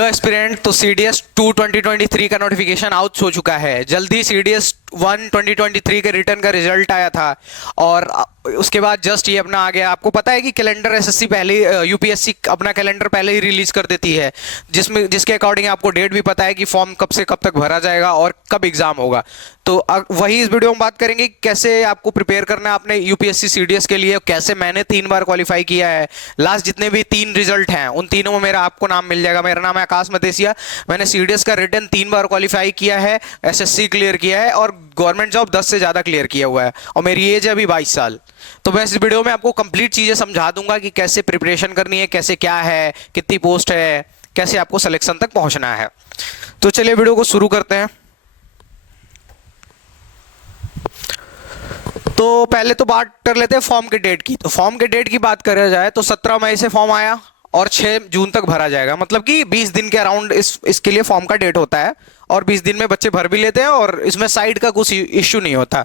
Hello aspirant, तो CDS 2 2023 का notification out हो चुका है। जल्दी CDS 1 2023 के रिटर्न का रिजल्ट आया था और उसके बाद जस्ट ये अपना आ गया। आपको पता है कि कैलेंडर एसएससी पहले यूपीएससी अपना कैलेंडर पहले ही रिलीज कर देती है, जिसके अकॉर्डिंग आपको डेट भी पता है कि फॉर्म कब से कब तक भरा जाएगा और कब एग्जाम होगा। तो वही इस वीडियो में बात करेंगे कैसे आपको प्रिपेयर करना है अपने यूपीएससी सीडीएस के लिए, कैसे मैंने 3 बार क्वालिफाई किया है। लास्ट जितने भी 3 रिजल्ट हैं उन तीनों में मेरा आपको नाम मिल जाएगा। मेरा नाम है आकाश मतेसिया, मैंने सीडीएस का रिटर्न 3 बार क्वालिफाई किया है, एसएससी क्लियर किया है और गवर्नमेंट जॉब 10 से ज़्यादा क्लियर किया हुआ है और मेरी एज है अभी 22 साल। तो मैं इस वीडियो में आपको कंप्लीट चीज़ें समझा दूंगा कि कैसे प्रिपरेशन करनी है, कैसे क्या है, कितनी पोस्ट है, कैसे आपको सिलेक्शन तक पहुंचना है। तो चलिए वीडियो को शुरू करते हैं। तो पहले तो बात कर लेते हैं फॉर्म के डेट की। तो फॉर्म के डेट की बात करा जाए तो 17 मई से फॉर्म आया और 6 जून तक भरा जाएगा। मतलब कि 20 दिन के अराउंड इसके लिए फॉर्म का डेट होता है और 20 दिन में बच्चे भर भी लेते हैं और इसमें साइड का कुछ इश्यू नहीं होता।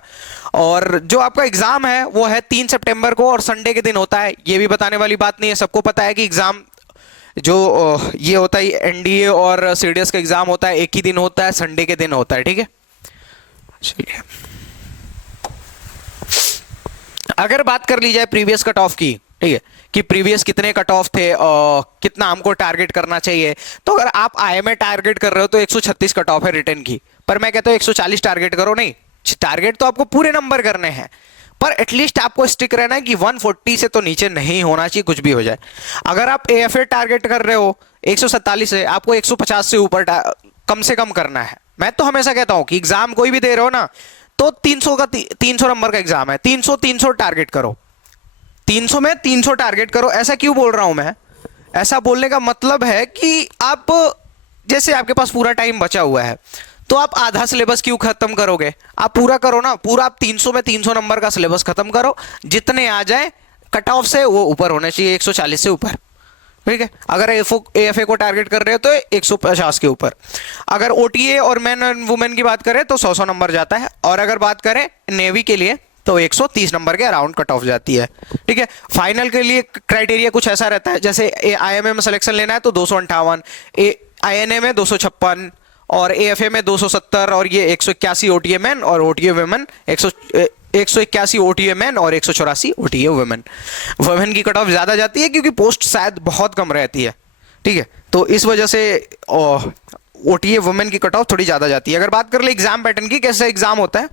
और जो आपका एग्जाम है वो है 3 सितंबर को और संडे के दिन होता है। ये भी बताने वाली बात नहीं है, सबको पता है कि एग्जाम जो ये होता है एनडीए और सीडीएस का एग्जाम होता है एक ही दिन होता है, संडे के दिन होता है। ठीक है, चलिए अगर बात कर ली जाए प्रीवियस कट ऑफ की, ठीक है, कि प्रीवियस कितने कट ऑफ थे और कितना हमको टारगेट करना चाहिए। तो अगर आप आईएमए टारगेट कर रहे हो तो 136 कट ऑफ है रिटर्न की, पर मैं कहता हूं 140 टारगेट करो। नहीं, टारगेट तो आपको पूरे नंबर करने हैं, पर एटलीस्ट आपको स्टिक रहना है कि 140 से तो नीचे नहीं होना चाहिए, कुछ भी हो जाए। अगर आप एएफए टारगेट कर रहे हो 147 से, आपको 150 से ऊपर कम से कम करना है। मैं तो हमेशा कहता हूं कि एग्जाम कोई भी दे रहे हो ना तो 300 नंबर का एग्जाम है, 300 टारगेट करो। 300 में 300 टारगेट करो। ऐसा क्यों बोल रहा हूं मैं? ऐसा बोलने का मतलब है कि आप जैसे आपके पास पूरा टाइम बचा हुआ है तो आप आधा सिलेबस क्यों खत्म करोगे? आप पूरा करो ना, पूरा आप 300 में 300 नंबर का सिलेबस खत्म करो। जितने आ जाए कट ऑफ से वो ऊपर होने चाहिए, 140 से ऊपर। ठीक है, अगर एएफए को टारगेट कर रहे हो तो 150 के ऊपर। अगर ओटीए और मैन एंड वुमेन की बात करें तो 100 नंबर जाता है और अगर बात करें नेवी के लिए तो 130 नंबर के अराउंड कट ऑफ जाती है। ठीक है, फाइनल के लिए क्राइटेरिया कुछ ऐसा रहता है, जैसे आईएमए में सिलेक्शन लेना है तो 258, आईएनए में 256 और एएफए में 270 और ये 181 ओटीए मैन और ओटीए वुमेन 181 ओटीए मैन और 184 ओटीए वुमेन। वुमेन की कट ऑफ ज्यादा जाती है क्योंकि पोस्ट शायद बहुत कम रहती है। ठीक है, तो इस वजह से ओटीए वुमेन की कट ऑफ थोड़ी ज्यादा जाती है। अगर बात कर ले एग्जाम पैटर्न की, कैसे एग्जाम होता है,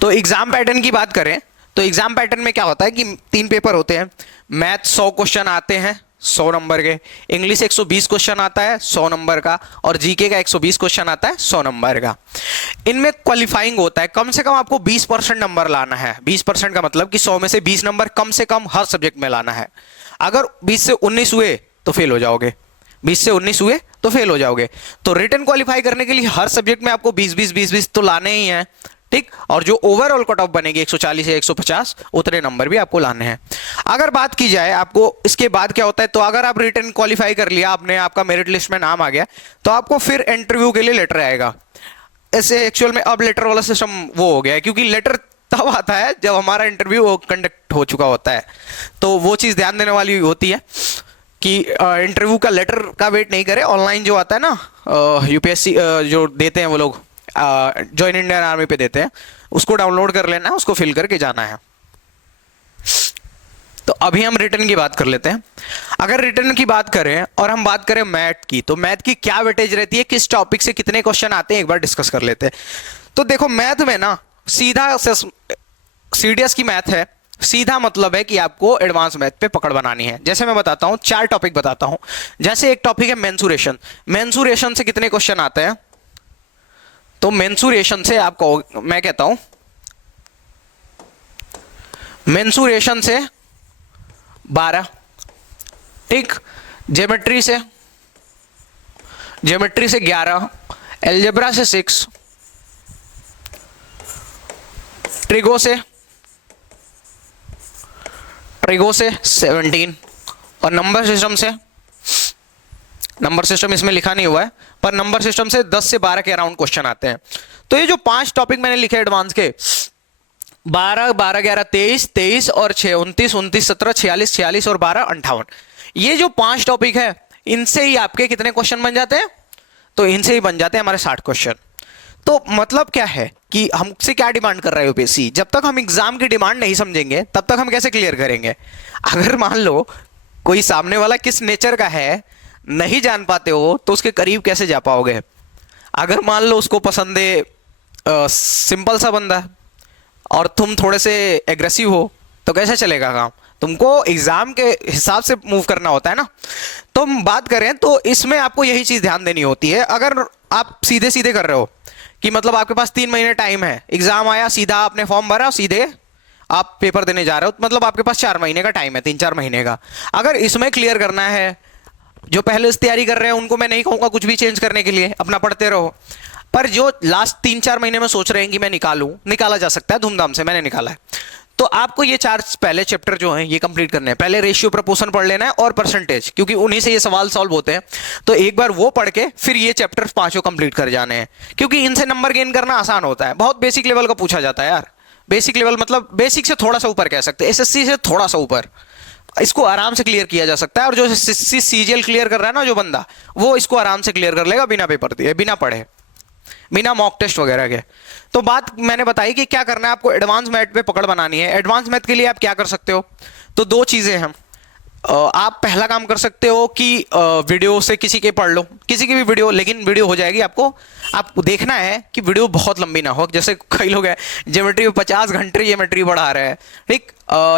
तो एग्जाम पैटर्न की बात करें तो एग्जाम पैटर्न में क्या होता है कि 3 पेपर होते हैं। मैथ 100 क्वेश्चन आते हैं 100 नंबर के, इंग्लिश 120 क्वेश्चन आता है 100 नंबर का और जीके का 120 क्वेश्चन आता है 100 नंबर का। इनमें क्वालिफाइंग होता है, कम से कम आपको 20% नंबर लाना है। 20% का मतलब कि 100 में से 20 नंबर कम से कम हर सब्जेक्ट में लाना है। अगर 20 से 19 हुए तो फेल हो जाओगे, 20 से 19 हुए तो फेल हो जाओगे। तो रिटर्न क्वालिफाई करने के लिए हर सब्जेक्ट में आपको 20-20 तो लाने ही हैं। ठीक, और जो ओवरऑल कट ऑफ बनेगी 140 या 150 उतने नंबर भी आपको लाने हैं। अगर बात की जाए आपको इसके बाद क्या होता है, तो अगर आप रिटर्न क्वालिफाई कर लिया आपने, आपका मेरिट लिस्ट में नाम आ गया, तो आपको फिर इंटरव्यू के लिए लेटर आएगा। ऐसे एक्चुअल में अब लेटर वाला सिस्टम वो हो गया है, क्योंकि लेटर तब आता है जब हमारा इंटरव्यू कंडक्ट हो चुका होता है। तो वो चीज़ ध्यान देने वाली होती है कि इंटरव्यू का लेटर का वेट नहीं करें। ऑनलाइन जो आता है ना यूपीएससी जो देते हैं वो लोग, जॉइन इंडियन आर्मी पे देते हैं, उसको डाउनलोड कर लेना है, उसको फिल करके जाना है। तो अभी हम रिटर्न की बात कर लेते हैं। अगर रिटर्न की बात करें और हम बात करें मैथ की, तो मैथ की क्या वेटेज रहती है, किस टॉपिक से कितने क्वेश्चन आते हैं, एक बार डिस्कस कर लेते हैं। तो देखो मैथ में ना सीधा सीडीएस की मैथ है, सीधा मतलब है कि आपको एडवांस मैथ पे पकड़ बनानी है। जैसे मैं बताता हूं, 4 टॉपिक बताता हूं। जैसे एक टॉपिक है मेंसुरेशन। मेंसुरेशन से कितने क्वेश्चन आते हैं, तो मेंसुरेशन से आपको मैं कहता हूं मेंसुरेशन से 12। ठीक, ज्योमेट्री से 11, अलजेब्रा से 6, ट्रिगो से 17 और नंबर सिस्टम इसमें लिखा नहीं हुआ है, पर नंबर सिस्टम से 10 से 12 के अराउंड क्वेश्चन आते हैं। तो ये जो 5 टॉपिक मैंने लिखे एडवांस के, 12 12 11 23 23 और 6 29 29 17 46 46 और 12 58। ये जो 5 टॉपिक है इनसे ही आपके कितने क्वेश्चन बन जाते हैं? तो इनसे ही बन जाते हैं हमारे 60 क्वेश्चन। तो मतलब क्या है कि हमसे क्या डिमांड कर रहा है यूपीएससी? जब तक हम एग्जाम की डिमांड नहीं समझेंगे तब तक हम कैसे क्लियर करेंगे? अगर मान लो कोई सामने वाला किस नेचर का है नहीं जान पाते हो तो उसके करीब कैसे जा पाओगे? अगर मान लो उसको पसंद है सिंपल सा बंदा और तुम थोड़े से एग्रेसिव हो तो कैसे चलेगा काम? तुमको एग्जाम के हिसाब से मूव करना होता है ना। तो हम बात करें तो इसमें आपको यही चीज ध्यान देनी होती है। अगर आप सीधे सीधे कर रहे हो कि मतलब आपके पास 3 महीने टाइम है, एग्जाम आया सीधा आपने फॉर्म भरा सीधे आप पेपर देने जा रहे हो, मतलब आपके पास 4 महीने का टाइम है, 3 4 महीने का। अगर इसमें क्लियर करना है, जो पहले से तैयारी कर रहे हैं उनको मैं नहीं कहूंगा कुछ भी चेंज करने के लिए, अपना पढ़ते रहो। पर जो लास्ट 3 4 महीने में सोच रहे हैं कि मैं निकालूं, निकाला जा सकता है धूमधाम से, मैंने निकाला है। तो आपको ये 4 पहले चैप्टर जो हैं ये कंप्लीट करने हैं। पहले रेशियो प्रपोर्शन पढ़ लेना है और परसेंटेज, क्योंकि उन्हीं से ये सवाल सॉल्व होते हैं। तो एक बार वो पढ़ के फिर ये चैप्टर 5 कंप्लीट कर जाने हैं, क्योंकि इनसे नंबर गेन करना आसान होता है। बहुत बेसिक लेवल का पूछा जाता है यार। बेसिक लेवल मतलब बेसिक से थोड़ा सा ऊपर कह सकते हैं, एसएससी से थोड़ा सा ऊपर। इसको आराम से क्लियर किया जा सकता है। और जो सीजीएल क्लियर कर रहा है ना जो बंदा, वो इसको आराम से क्लियर कर लेगा बिना पेपर दिए, बिना पढ़े, बिना मॉक टेस्ट वगैरह के। तो बात मैंने बताई कि क्या करना है आपको, एडवांस मैथ पे पकड़ बनानी है। एडवांस मैथ के लिए आप क्या कर सकते हो? तो 2 चीजें हैं। आप पहला काम कर सकते हो कि वीडियो से किसी के पढ़ लो, किसी की भी वीडियो, लेकिन वीडियो हो जाएगी आपको देखना है कि वीडियो बहुत लंबी ना हो। जैसे कई लोग हैं ज्योमेट्री में 50 घंटे ज्योमेट्री पढ़ा रहे हैं, ठीक।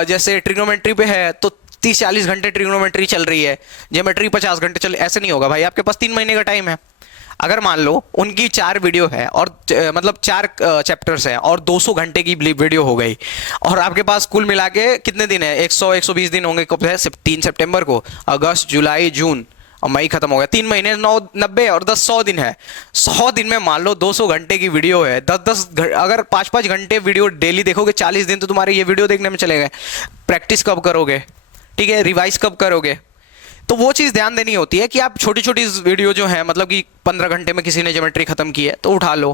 जैसे ट्रिग्नोमेट्री पे है तो 30 40 घंटे ट्रिग्नोमेट्री चल रही है, ज्योमेट्री 50 घंटे चल, ऐसे नहीं होगा भाई। आपके पास 3 महीने का टाइम है। अगर मान लो उनकी 4 वीडियो है और मतलब 4 चैप्टर्स हैं और 200 घंटे की वीडियो हो गई, और आपके पास कुल मिला के कितने दिन है? 100 120 दिन होंगे। कब है? 3 सितंबर को, अगस्त जुलाई जून और मई खत्म हो गया। 3 महीने 9 90 और 10 100 दिन है। 100 दिन में मान लो 200 घंटे की वीडियो है, 10 10 अगर 5 5 घंटे वीडियो डेली देखोगे, 40 दिन तो तुम्हारे ये वीडियो देखने में चले गए। प्रैक्टिस कब करोगे? ठीक है, रिवाइज कब करोगे? तो वो चीज़ ध्यान देनी होती है कि आप छोटी छोटी वीडियो जो है, मतलब कि 15 घंटे में किसी ने ज्योमेट्री खत्म की है तो उठा लो,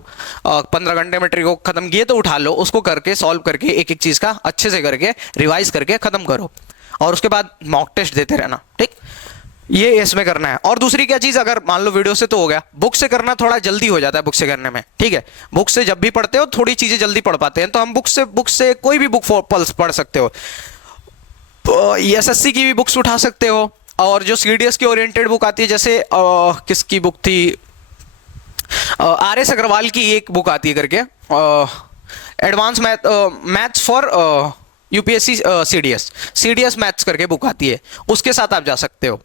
15 घंटे में ट्रिक को खत्म किए तो उठा लो, उसको करके सॉल्व करके एक एक चीज़ का अच्छे से करके रिवाइज करके खत्म करो, और उसके बाद मॉक टेस्ट देते रहना, ठीक। ये इसमें करना है। और दूसरी क्या चीज़, अगर मान लो वीडियो से तो हो गया, बुक से करना थोड़ा जल्दी हो जाता है बुक से करने में, ठीक है। बुक से जब भी पढ़ते हो थोड़ी चीज़ें जल्दी पढ़ पाते हैं, तो हम बुक से कोई भी बुक पढ़ सकते हो। एसएससी की भी बुक्स उठा सकते हो, और जो सीडीएस की ओरिएंटेड बुक आती है, जैसे किसकी बुक थी, आर एस अग्रवाल की एक बुक आती है करके, advance maths for UPSC CDS maths करके बुक आती है, उसके साथ आप जा सकते हो।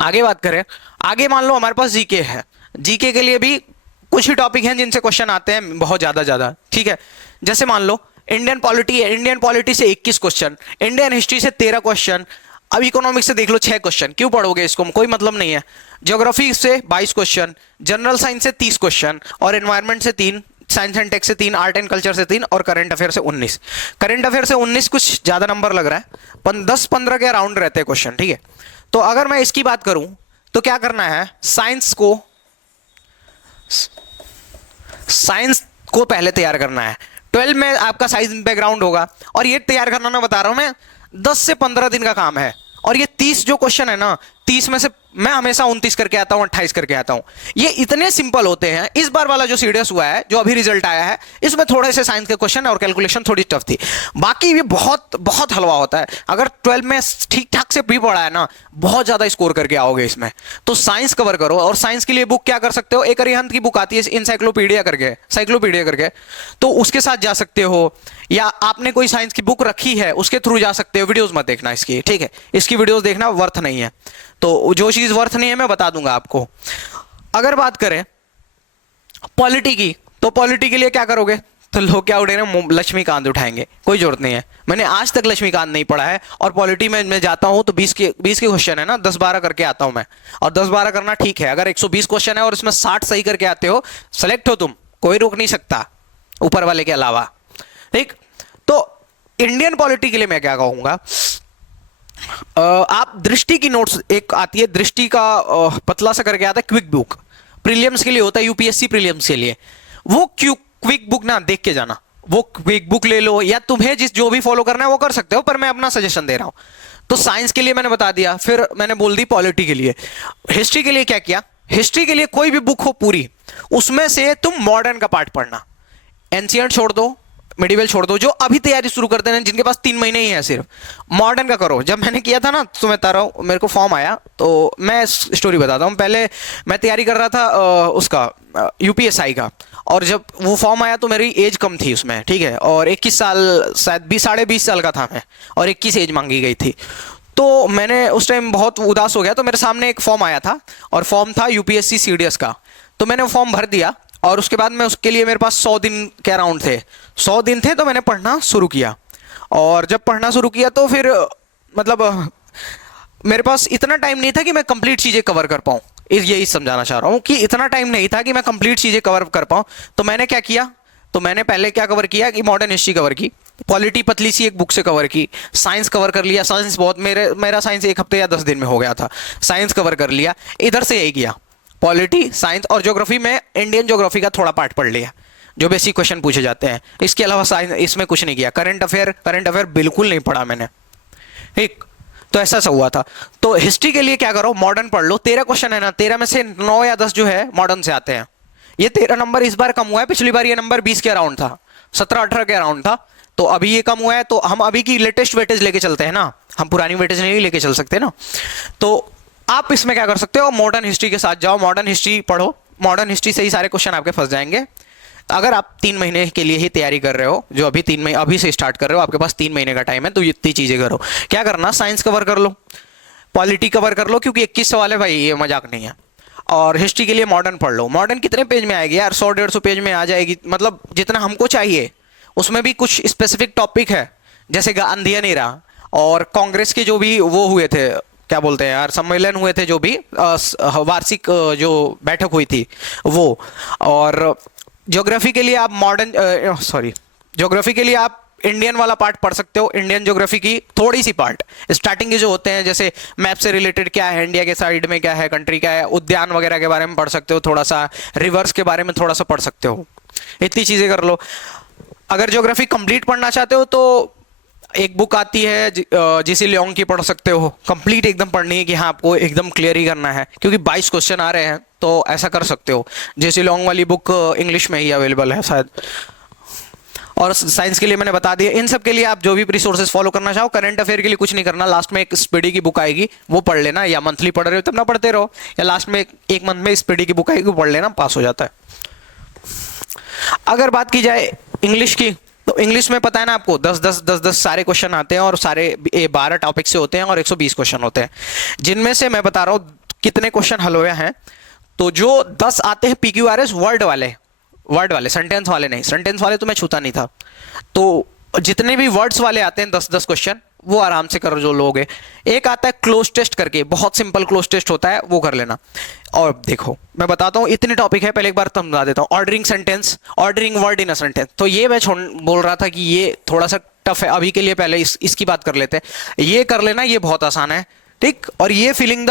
आगे बात करें, आगे मान लो हमारे पास जीके है। जीके के लिए भी कुछ ही टॉपिक हैं जिनसे क्वेश्चन आते हैं बहुत ज्यादा, ठीक है। जैसे मान लो इंडियन पॉलिटी है, इंडियन पॉलिटी से 21 क्वेश्चन, इंडियन हिस्ट्री से 13 क्वेश्चन, अब इकोनॉमिक्स से देख लो 6 क्वेश्चन। क्यों पढ़ोगे इसको, कोई मतलब नहीं है। ज्योग्राफी से 22 क्वेश्चन, जनरल साइंस से 30 क्वेश्चन, और एनवायरमेंट से 3, साइंस एंड टेक से 3, आर्ट एंड कल्चर से 3, और करंट अफेयर से 19। करंट अफेयर से 19 कुछ ज्यादा नंबर लग रहा है, 10 15 के अराउंड रहते हैं क्वेश्चन, ठीक है। तो अगर मैं इसकी बात करूं तो क्या करना है, साइंस को पहले तैयार करना है। 12 में आपका साइंस बैकग्राउंड होगा, और ये तैयार करना ना बता रहा हूं मैं, 10 से 15 दिन का काम है। और ये 30 जो क्वेश्चन है ना, 30 में से मैं हमेशा 29 करके आता हूं, 28 करके आता हूं। ये इतने सिंपल होते हैं। इस बार वाला जो सीडीएस हुआ है, जो अभी रिजल्ट आया है, इसमें थोड़े से साइंस के क्वेश्चन और कैलकुलेशन थोड़ी टफ थी। बाकी ये बहुत बहुत हलवा होता है। अगर 12 में ठीक ठाक से भी पढ़ा है ना, बहुत ज्यादा स्कोर करके आओगे इसमें। तो साइंस कवर करो, और साइंस के लिए बुक क्या कर सकते हो, एक अरिहंत की बुक आती है इंसाइक्लोपीडिया करके, तो उसके साथ जा सकते हो, या आपने कोई साइंस की बुक रखी है उसके थ्रू जा सकते हो। वीडियोस मत देखना इसकी, ठीक है, इसकी वीडियोस देखना वर्थ नहीं है। तो जो चीज वर्थ नहीं है मैं बता दूंगा आपको। अगर बात करें पॉलिटी की, तो पॉलिटी के लिए क्या करोगे, तो लोग क्या उठेंगे, लक्ष्मीकांत उठाएंगे। कोई जरूरत नहीं है, मैंने आज तक लक्ष्मीकांत नहीं पढ़ा है। और पॉलिटी में मैं जाता हूं तो 20 के क्वेश्चन है ना, 10 12 करके आता हूं मैं। और 10 12 करना ठीक है, अगर 120 क्वेश्चन है और इसमें 60 सही करके आते हो, सेलेक्ट हो तुम, कोई रोक नहीं सकता ऊपर वाले के अलावा, ठीक। तो इंडियन पॉलिटी के लिए मैं क्या कहूंगा, आप दृष्टि की नोट्स एक आती है, दृष्टि का पतला सा करके आता है क्विक बुक, प्रीलियम्स के लिए होता है, यूपीएससी प्रीलियम्स के लिए। वो क्विक बुक ना देख के जाना, वो क्विक बुक ले लो, या तुम्हें जिस जो भी फॉलो करना है वो कर सकते हो, पर मैं अपना सजेशन दे रहा हूं। तो साइंस के लिए मैंने बता दिया, फिर मैंने बोल दी पॉलिटी के लिए। हिस्ट्री के लिए क्या किया, हिस्ट्री के लिए कोई भी बुक हो पूरी, उसमें से तुम मॉडर्न का पार्ट पढ़ना। एंशिएंट छोड़ दो, मिडिवल छोड़ दो, जो अभी तैयारी शुरू करते हैं जिनके पास 3 महीने ही है, सिर्फ मॉडर्न का करो। जब मैंने किया था ना, तो मैं बता रहा हूँ, मेरे को फॉर्म आया, तो मैं स्टोरी बताता हूँ। पहले मैं तैयारी कर रहा था उसका यूपीएसआई का, और जब वो फॉर्म आया तो मेरी एज कम थी उसमें, ठीक है, और 21 साल, शायद 20 साढ़े 20 साल का था मैं, और 21 एज मांगी गई थी। तो मैंने उस टाइम बहुत उदास हो गया, तो मेरे सामने एक फॉर्म आया था, और फॉर्म था यूपीएससी सीडीएस का। तो मैंने वो फॉर्म भर दिया, और उसके बाद मैं उसके लिए, मेरे पास 100 दिन के अराउंड थे, 100 दिन थे, तो मैंने पढ़ना शुरू किया। और जब पढ़ना शुरू किया तो फिर मतलब मेरे पास इतना टाइम नहीं था कि मैं कंप्लीट चीज़ें कवर कर पाऊँ। यही समझाना चाह रहा हूँ कि इतना टाइम नहीं था कि मैं कंप्लीट चीज़ें कवर कर पाऊँ। तो मैंने क्या किया, तो मैंने पहले क्या कवर किया कि मॉडर्न हिस्ट्री कवर की, पॉलिटी पतली सी एक बुक से कवर की, साइंस कवर कर लिया। साइंस बहुत, मेरा साइंस 1 हफ्ते या 10 दिन में हो गया था, साइंस कवर कर लिया। इधर से यही किया, पॉलिटी, साइंस और ज्योग्राफी में इंडियन ज्योग्राफी का थोड़ा पार्ट पढ़ लिया, जो बेसिक क्वेश्चन पूछे जाते हैं। इसके अलावा साइंस इसमें कुछ नहीं किया। करंट अफेयर बिल्कुल नहीं पढ़ा मैंने, ठीक। तो ऐसा सा हुआ था। तो हिस्ट्री के लिए क्या करो, मॉडर्न पढ़ लो। 13 क्वेश्चन है ना, 13 में से 9 या 10 जो है मॉडर्न से आते हैं। ये 13 नंबर इस बार कम हुआ है, पिछली बार ये नंबर 20 के अराउंड था, 17-18 के अराउंड था, तो अभी ये कम हुआ है। तो हम अभी की लेटेस्ट वेटेज लेके चलते हैं ना, हम पुरानी वेटेज नहीं लेके चल सकते ना। तो आप इसमें क्या कर सकते हो, मॉडर्न हिस्ट्री के साथ जाओ, मॉडर्न हिस्ट्री पढ़ो। मॉडर्न हिस्ट्री से ही सारे क्वेश्चन आपके फंस जाएंगे। अगर आप 3 महीने के लिए ही तैयारी कर रहे हो, जो अभी 3 महीने अभी से स्टार्ट कर रहे हो, आपके पास 3 महीने का टाइम है, तो इतनी चीजें करो। क्या करना, साइंस कवर कर लो, पॉलिटी कवर कर लो, क्योंकि 21 सवाल है भाई, ये मजाक नहीं है। और हिस्ट्री के लिए मॉडर्न पढ़ लो। मॉडर्न कितने पेज में आएगी यार, 100-150 पेज में आ जाएगी, मतलब जितना हमको चाहिए। उसमें भी कुछ स्पेसिफिक टॉपिक है, जैसे गांधीयन एरा और कांग्रेस के जो भी वो हुए थे, क्या बोलते हैं यार, सम्मेलन हुए थे, जो भी वार्षिक जो बैठक हुई थी वो। और ज्योग्राफी के लिए आप ज्योग्राफी के लिए आप इंडियन वाला पार्ट पढ़ सकते हो। इंडियन ज्योग्राफी की थोड़ी सी पार्ट, स्टार्टिंग के जो होते हैं, जैसे मैप से रिलेटेड क्या है, इंडिया के साइड में क्या है, कंट्री क्या है, उद्यान वगैरह के बारे में पढ़ सकते हो, थोड़ा सा रिवर्स के बारे में थोड़ा सा पढ़ सकते हो। इतनी चीजें कर लो। अगर ज्योग्राफी कंप्लीट पढ़ना चाहते हो तो एक बुक आती है जीसी लियोंग की, पढ़ सकते हो। कंप्लीट एकदम पढ़नी है कि हाँ आपको एकदम क्लियर ही करना है, क्योंकि 22 क्वेश्चन आ रहे हैं, तो ऐसा कर सकते हो। जीसी लियोंग वाली बुक इंग्लिश में ही अवेलेबल है शायद। और साइंस के लिए मैंने बता दिया। इन सब के लिए आप जो भी रिसोर्सेज फॉलो करना चाहो। करंट अफेयर के लिए कुछ नहीं करना, लास्ट में एक स्पीडी की बुक आएगी, वो पढ़ लेना, या मंथली पढ़ रहे हो तब ना पढ़ते रहो, या लास्ट में एक मंथ में स्पीडी की बुक आएगी, वो पढ़ लेना, पास हो जाता है। अगर बात की जाए इंग्लिश की, तो इंग्लिश में पता है ना आपको, 10 सारे क्वेश्चन आते हैं, और सारे 12 टॉपिक से होते हैं, और 120 क्वेश्चन होते हैं, जिनमें से मैं बता रहा हूँ कितने क्वेश्चन हल हुए हैं। तो जो 10 आते हैं PQRS वर्ड वाले, सेंटेंस वाले नहीं, सेंटेंस वाले तो मैं छूता नहीं था। तो जितने भी वर्ड्स वाले आते हैं 10 क्वेश्चन, वो आराम से करो जो लोग हैं। एक आता है क्लोज टेस्ट करके, बहुत सिंपल क्लोज टेस्ट होता है, वो कर लेना। और देखो मैं बताता हूँ, इतने टॉपिक है, पहले एक बार समझा देता हूँ। Ordering sentence, ordering word in a sentence, तो ये मैं बोल रहा था कि ये थोड़ा सा टफ है अभी के लिए, पहले इसकी बात कर लेते हैं। ये कर लेना, ये बहुत आसान है, ठीक। और ये फिलिंग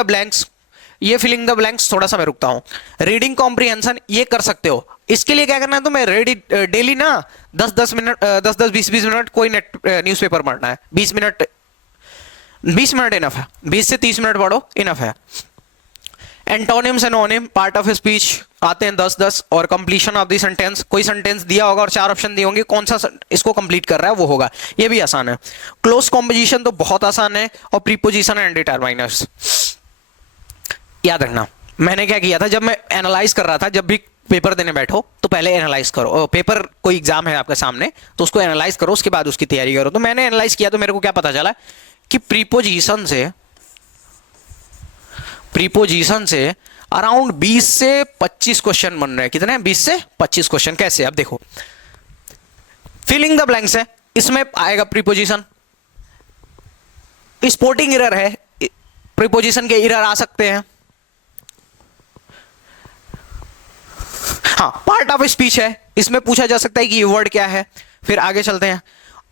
द ब्लैंक्स थोड़ा सा मैं रुकता हूं। रीडिंग कॉम्प्रिहेंशन ये कर सकते हो। इसके लिए क्या करना है, तो मैं डेली ना 10-10 मिनट, 10-10 20-20 मिनट कोई न्यूज़पेपर पढ़ना है। 20 मिनट इनफ है, 20 से 30 मिनट पढ़ो, इनफ है। एंटोनिम्स एनोनिम, पार्ट ऑफ स्पीच आते हैं 10-10, और कंप्लीशन ऑफ द सेंटेंस, कोई सेंटेंस दिया होगा और 4 ऑप्शन दिए होंगे, कौन सा इसको कंप्लीट कर रहा है वो होगा, ये भी आसान है। क्लोज कॉम्पोजिशन तो बहुत आसान है, और प्रीपोजिशन एंड डिटरमाइनर्स याद रखना। मैंने क्या किया था, जब मैं एनालाइज कर रहा था, जब भी पेपर देने बैठो तो पहले एनालाइज करो। पेपर कोई एग्जाम है आपके सामने, तो उसको एनालाइज करो, उसके बाद उसकी तैयारी करो। तो मैंने एनालाइज किया, तो मेरे को क्या पता चला कि प्रीपोजिशन से अराउंड 20 से 25 क्वेश्चन बन रहे हैं। कितने? 20 से 25 क्वेश्चन। कैसे? अब देखो, फिलिंग द ब्लैंक्स है, इसमें आएगा प्रीपोजिशन। स्पोर्टिंग एरर है, प्रीपोजिशन के एरर आ सकते हैं। हाँ, पार्ट ऑफ स्पीच है, इसमें पूछा जा सकता है कि ये वर्ड क्या है। फिर आगे चलते हैं।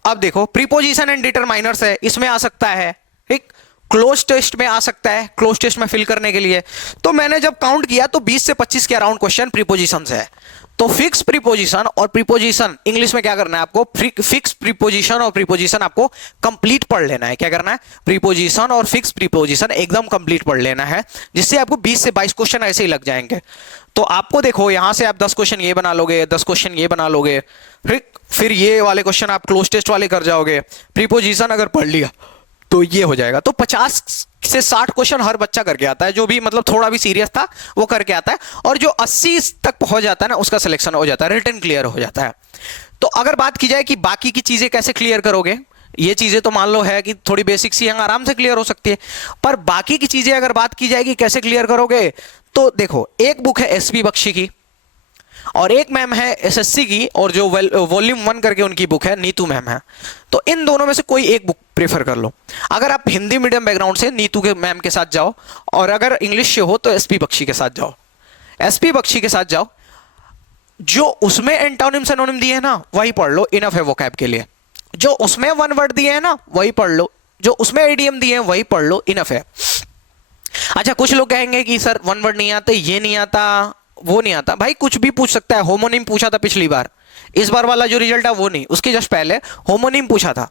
अब देखो, प्रीपोजिशन एंड डिटरमाइनर्स है, इसमें आ सकता है, ठीक। क्लोज टेस्ट में आ सकता है, क्लोज टेस्ट में फिल करने के लिए। तो मैंने जब काउंट किया तो 20 से 25 के अराउंड क्वेश्चन प्रीपोजिशन से है। तो फिक्स प्रीपोजिशन और प्रीपोजिशन इंग्लिश में क्या करना है आपको, फिक्स प्रीपोजिशन और प्रीपोजिशन आपको कंप्लीट पढ़ लेना है। क्या करना है, प्रीपोजिशन और फिक्स प्रीपोजिशन एकदम कंप्लीट पढ़ लेना है, जिससे आपको 20 से 22 क्वेश्चन ऐसे ही लग जाएंगे। तो आपको देखो यहां से आप 10 क्वेश्चन ये बना लोगे, 10 क्वेश्चन ये बना लोगे, फिर ये वाले क्वेश्चन आप क्लोज टेस्ट वाले कर जाओगे। प्रीपोजिशन अगर पढ़ लिया तो ये हो जाएगा। तो 50 से 60 क्वेश्चन हर बच्चा करके आता है, जो भी मतलब थोड़ा भी सीरियस था वो करके आता है, और जो 80 तक पहुंच जाता है ना उसका सिलेक्शन हो जाता है, रिटन क्लियर हो जाता है। तो अगर बात की जाए कि बाकी की चीजें कैसे क्लियर करोगे, ये चीजें तो मान लो है कि थोड़ी बेसिक सी आराम से क्लियर हो सकती है, पर बाकी की चीजें अगर बात की जाएगी कैसे क्लियर करोगे, तो देखो एक बुक है एसपी बख्शी की, और एक मैम है एसएससी की, और जो वॉल्यूम 1 करके उनकी बुक है नीतू मैम है। तो इन दोनों में से कोई एक बुक प्रेफर कर लो। अगर आप हिंदी मीडियम बैकग्राउंड से नीतू के मैम के साथ जाओ, और अगर इंग्लिश से हो तो एसपी बख्शी के साथ जाओ। एसपी बख्शी के साथ जाओ, जो उसमें एंटोनिम सिनोनिम दिए है ना वही पढ़ लो, इनफ है वोकैब के लिए। जो उसमें वन वर्ड दिए है ना वही पढ़ लो, जो उसमें एडीएम दिए हैं वही पढ़ लो, इनफ है। अच्छा, कुछ लोग कहेंगे कि सर वन वर्ड नहीं आते, ये नहीं आता, वो नहीं आता। भाई कुछ भी पूछ सकता है। होमोनिम पूछा था पिछली बार, इस बार वाला जो रिजल्ट है वो नहीं, उसके जस्ट पहले होमोनिम पूछा था।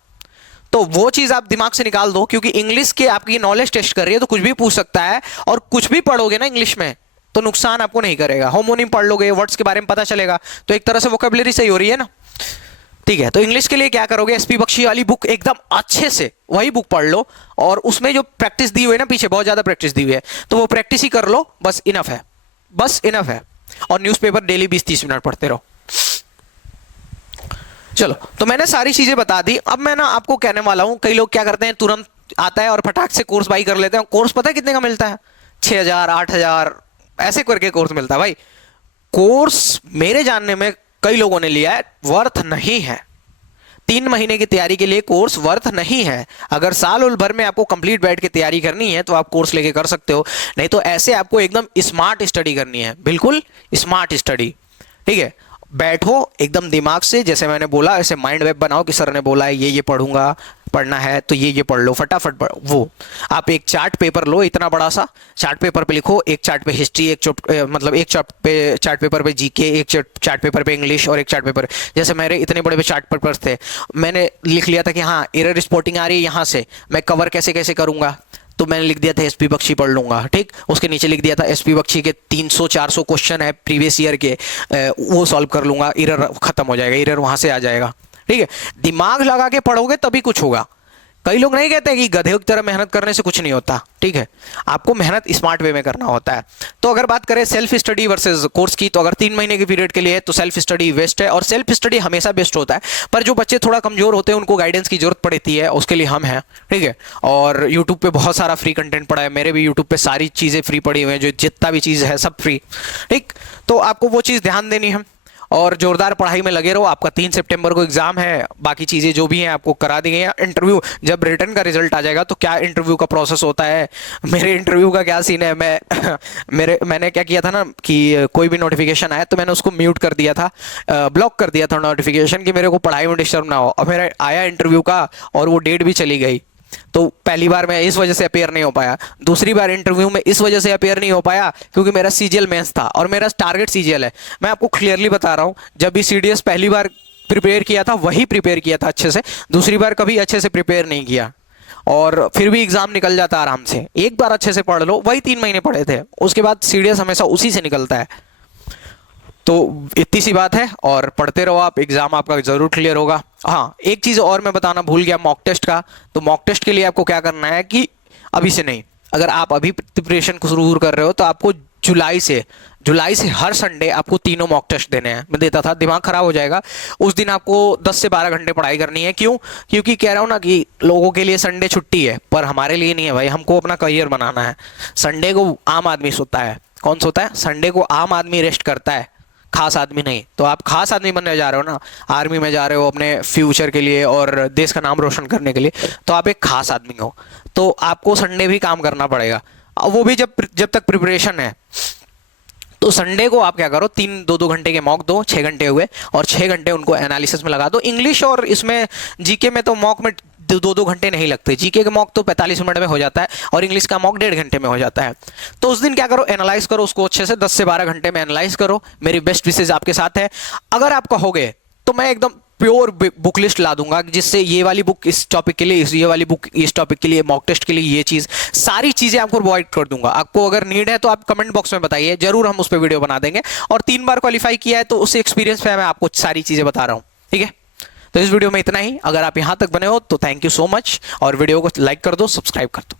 तो वो चीज आप दिमाग से निकाल दो, क्योंकि इंग्लिश के आपकी नॉलेज टेस्ट कर रही है, तो कुछ भी पूछ सकता है, और कुछ भी पढ़ोगे ना इंग्लिश में तो नुकसान आपको नहीं करेगा। होमोनिम पढ़ लोगे, वर्ड्स के बारे में पता चलेगा, तो एक तरह से वोकैबुलरी सही हो रही है ना। ठीक है, तो इंग्लिश के लिए क्या करोगे, एसपी बख्शी वाली बुक एकदम अच्छे से वही बुक पढ़ लो, और उसमें जो प्रैक्टिस दी हुई है ना, पीछे बहुत ज्यादा प्रैक्टिस दी हुई है, तो वो प्रैक्टिस ही कर लो, बस इनफ है, बस इनफ है। और न्यूज़पेपर डेली 20-30 मिनट पढ़ते रहो। चलो, तो मैंने सारी चीजें बता दी। अब मैं ना आपको कहने वाला हूं, कई लोग क्या करते हैं, तुरंत आता है और फटाक से कोर्स बाई कर लेते हैं। कोर्स पता है कितने का मिलता है, 6,000 8,000 ऐसे करके कोर्स मिलता है। भाई कोर्स मेरे जानने में कई लोगों ने लिया है, वर्थ नहीं है। 3 महीने की तैयारी के लिए कोर्स वर्थ नहीं है। अगर साल उल भर में आपको कंप्लीट बैठ के तैयारी करनी है तो आप कोर्स लेके कर सकते हो, नहीं तो ऐसे आपको एकदम स्मार्ट स्टडी करनी है, बिल्कुल स्मार्ट स्टडी। ठीक है, बैठो एकदम दिमाग से, जैसे मैंने बोला ऐसे माइंड मैप बनाओ कि सर ने बोला है ये पढ़ूंगा, पढ़ना है तो ये पढ़ लो, फटाफट पढ़ो। वो आप एक चार्ट पेपर लो, इतना बड़ा सा चार्ट पेपर पे लिखो, एक चार्ट पे हिस्ट्री, एक चार्ट पेपर पे जीके, एक चार्ट पेपर पे इंग्लिश, और एक चार्ट पेपर, जैसे मेरे इतने बड़े चार्ट पेपर थे, मैंने लिख लिया था कि हाँ एरर स्पॉटिंग आ रही है यहाँ से, मैं कवर कैसे कैसे करूंगा, तो मैंने लिख दिया था एसपी बख्शी पढ़ लूंगा। ठीक, उसके नीचे लिख दिया था एसपी बख्शी के 300-400 क्वेश्चन है प्रीवियस ईयर के, वो सॉल्व कर लूंगा, एरर खत्म हो जाएगा, एरर वहां से आ जाएगा। ठीक है, दिमाग लगा के पढ़ोगे तभी कुछ होगा। कई लोग नहीं कहते कि गधे की तरह मेहनत करने से कुछ नहीं होता। ठीक है, आपको मेहनत स्मार्ट वे में करना होता है। तो अगर बात करें सेल्फ स्टडी वर्सेस कोर्स की, तो अगर 3 महीने के पीरियड के लिए है तो सेल्फ स्टडी बेस्ट है, और सेल्फ स्टडी हमेशा बेस्ट होता है। पर जो बच्चे थोड़ा कमजोर होते हैं उनको गाइडेंस की जरूरत पड़ती है, उसके लिए हम हैं। ठीक है, और यूट्यूब पे बहुत सारा फ्री कंटेंट पड़ा है, मेरे भी यूट्यूब पे सारी चीजें फ्री पड़ी हुई हैं, जो जितना भी चीज है सब फ्री। ठीक, तो आपको वो चीज ध्यान देनी है, और जोरदार पढ़ाई में लगे रहो। आपका 3 सितंबर को एग्जाम है, बाकी चीजें जो भी हैं आपको करा दी गई हैं। इंटरव्यू जब रिटर्न का रिजल्ट आ जाएगा तो क्या इंटरव्यू का प्रोसेस होता है, मेरे इंटरव्यू का क्या सीन है, मैंने क्या किया था ना कि कोई भी नोटिफिकेशन आया तो मैंने उसको म्यूट कर दिया था, ब्लॉक कर दिया था नोटिफिकेशन, कि मेरे को पढ़ाई में डिस्टर्ब ना हो। और मेरा आया इंटरव्यू का और वो डेट भी चली गई, तो पहली बार मैं इस वजह से अपेयर नहीं हो पाया। दूसरी बार इंटरव्यू में इस वजह से अपेयर नहीं हो पाया क्योंकि मेरा सीजीएल मेंस था, और मेरा टारगेट सीजीएल है। मैं आपको क्लियरली बता रहा हूं, जब भी सीडीएस पहली बार प्रिपेयर किया था वही प्रिपेयर किया था अच्छे से, दूसरी बार कभी अच्छे से प्रिपेयर नहीं किया, और फिर भी एग्जाम निकल जाता आराम से। एक बार अच्छे से पढ़ लो, वही 3 महीने पढ़े थे, उसके बाद सीडीएस हमेशा उसी से निकलता है। तो इतनी सी बात है, और पढ़ते रहो आप, एग्जाम आपका जरूर क्लियर होगा। हाँ, एक चीज और मैं बताना भूल गया, मॉक टेस्ट का। तो मॉक टेस्ट के लिए आपको क्या करना है कि अभी से नहीं, अगर आप अभी प्रिपरेशन को शुरू कर रहे हो तो आपको जुलाई से हर संडे आपको 3 मॉक टेस्ट देने हैं। मैं देता था, दिमाग खराब हो जाएगा उस दिन, आपको 10 से 12 घंटे पढ़ाई करनी है। क्यों? क्योंकि कह रहा हूं ना कि लोगों के लिए संडे छुट्टी है, पर हमारे लिए नहीं है भाई, हमको अपना करियर बनाना है। संडे को आम आदमी सोता है। कौन सोता है? संडे को आम आदमी रेस्ट करता है, खास आदमी नहीं। तो आप खास आदमी बनने जा रहे हो ना, आर्मी में जा रहे हो अपने फ्यूचर के लिए और देश का नाम रोशन करने के लिए, तो आप एक खास आदमी हो, तो आपको संडे भी काम करना पड़ेगा। वो भी जब तक प्रिपरेशन है। तो संडे को आप क्या करो, 3-2 घंटे के मॉक दो, 6 घंटे हुए, और 6 घंटे उनको एनालिसिस में लगा दो। इंग्लिश और इसमें जीके में तो मॉक में 2-2 घंटे नहीं लगते। जीके का मॉक तो 45 मिनट में हो जाता है और इंग्लिश का मॉक 1.5 घंटे में हो जाता है। तो उस दिन क्या करो, एनालाइज करो उसको अच्छे से, 10 से 12 घंटे में एनालाइज करो। मेरी बेस्ट विशेज आपके साथ है। अगर आप कहोगे तो मैं एकदम प्योर बुक लिस्ट ला दूंगा, जिससे ये वाली बुक इस टॉपिक के लिए, ये वाली बुक इस टॉपिक के लिए, मॉक टेस्ट के लिए ये चीज, सारी चीजें आपको प्रोवाइड कर दूंगा। आपको अगर नीड है तो आप कमेंट बॉक्स में बताइए, जरूर हम उस पर वीडियो बना देंगे। और 3 बार क्वालिफाई किया है तो उस एक्सपीरियंस पे मैं आपको सारी चीजें बता रहा हूं, ठीक है। तो इस वीडियो में इतना ही। अगर आप यहां तक बने हो तो थैंक यू सो मच, और वीडियो को लाइक कर दो, सब्सक्राइब कर दो।